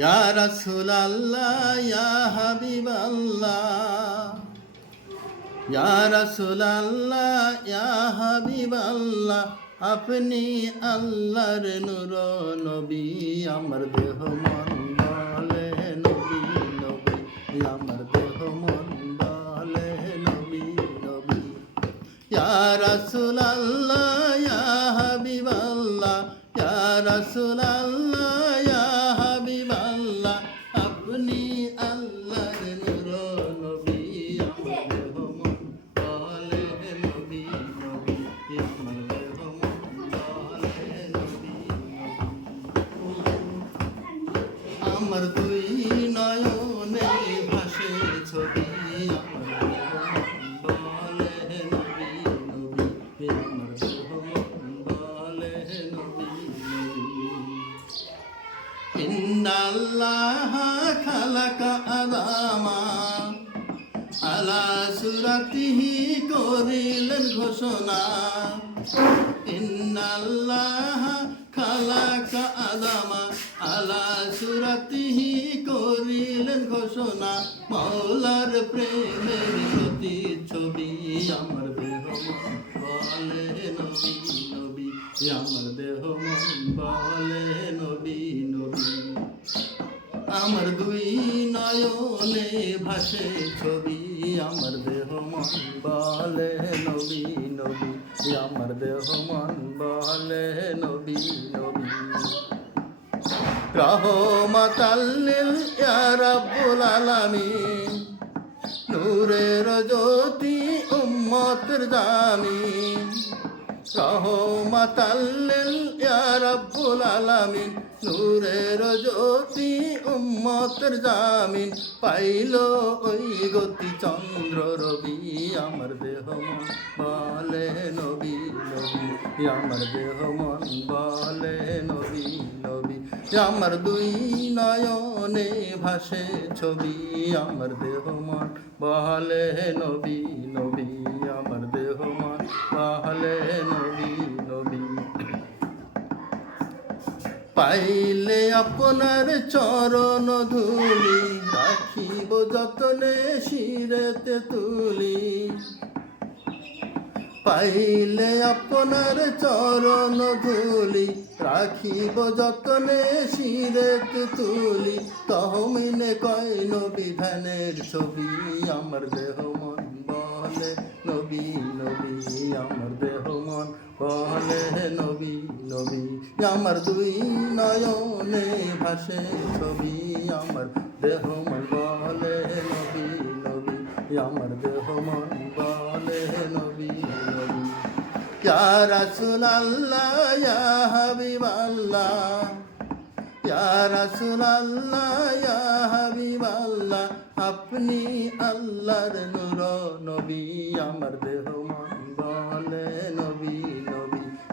ইয়া রাসূল আল্লাহ ইয়া হাবিব আল্লাহ ইয়া রাসূল আল্লাহ ইয়া হাবিব আল্লাহ আপনি আল্লাহর নূর নবী, আমার দেহ মন বলে নবী নবী। আমার দেহ মন বলে নবী নবী। ইয়া রাসূল আল্লাহ হাবিব আল্লাহ ইয়া সুরাতিহি করিলেন ঘোষণা। ইন্নাল্লাহ খালাকা আদামা আলা সুরাতিহি করিলেন ঘোষণা। মাওলার প্রেমের প্রতি ছবি আমার দেহ বলে, নবী নবী, আমার দেহ বলে। আমার দুই নয়নে ভাসে ছবি, আমার দেহ মন বলে নবী নবী আমার দেহ মন বলে নবী নবী। রহমতাল্লিল ইয়া রাব্বুল আলামিন, নূরের জ্যোতি উম্মতের জামিন রহমতাল্লিল ইয়া রাব্বুল আলামিন, নূরের জ্যোতি উম্মতের জামিন। পাইল ওই গতি চন্দ্র রবি, আমার দেহ মন বলে নবী নবী। আমার দেহ মন বলে নবী নবী। আমার দুই নয়নে ভাসে ছবি, আমার দেহ মন বলে নবী নবী। পাইলে আপনার চরণ ধুলি, রাখিব যতনে শিরেতে তুলি। পাইলে আপনার চরণ ধুলি, রাখিব যতনে শিরেতে তুলি। তহমিনে কইন বিধানের ছবি, আমার দেহ মন বলে, নবী নবী, আমার দেহ বলে নবী নবী, আমার দুই নয়নে ভাসে ছবি, আমার দেহ মন বলে নবী নবী, আমার দেহ মন বলে নবী নবী। ইয়া রাসূল আল্লাহ ইয়া হাবিব আল্লাহ ইয়া রাসূল আল্লাহ আল্লাহ আপনি আল্লাহর নবী, আমার দেহ মন বলে নবী।